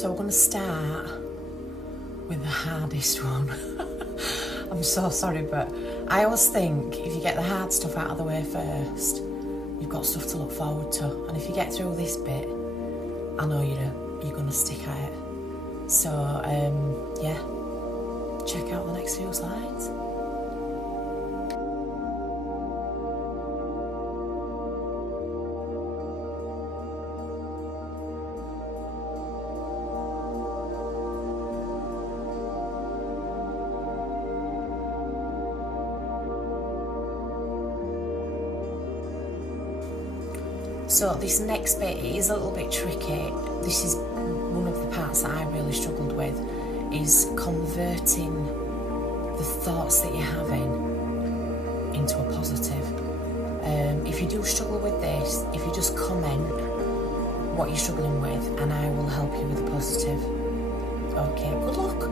So we're going to start with the hardest one. I'm so sorry, but I always think if you get the hard stuff out of the way first, you've got stuff to look forward to. And if you get through this bit, I know you're going to stick at it. So, yeah, check out the next few slides. So this next bit is a little bit tricky. This is one of the parts that I really struggled with, is converting the thoughts that you're having into a positive. If you do struggle with this, if you just comment what you're struggling with and I will help you with a positive. Okay, good luck.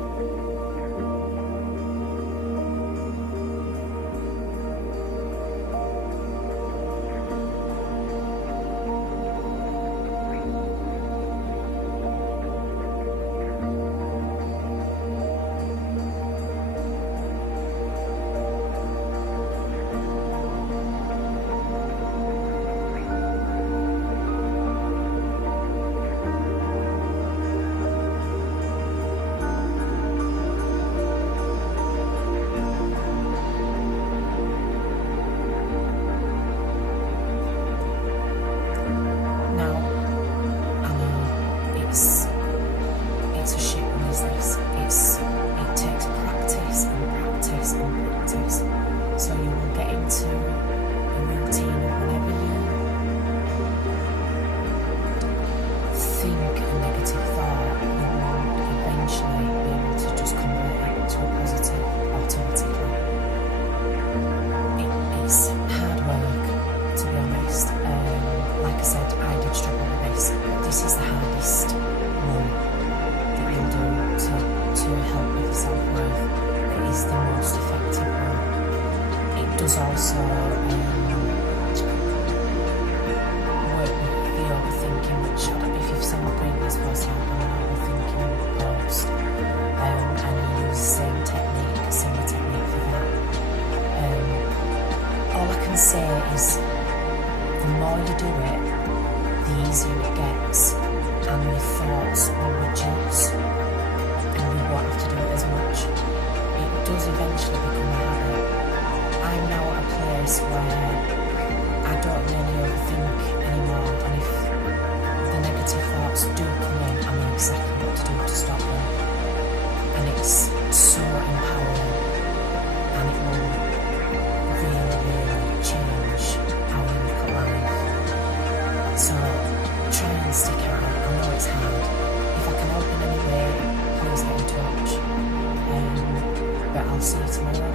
Also work with the overthinking, which I don't know if you've seen my previous post, I'm an overthinking post, and you use the same technique, similar technique for that. All I can say is the more you do it, the easier it gets, and your thoughts will reduce, and you won't have to do it as much. It does eventually become a habit. I'm now at a place where I don't really overthink anymore, and if the negative thoughts do come in, I know exactly what to do to stop them. And it's so empowering, and it will really, really change how you look at life. So try and stick at it. I know it's hard. If I can help in any way, please get in touch. But I'll see you tomorrow.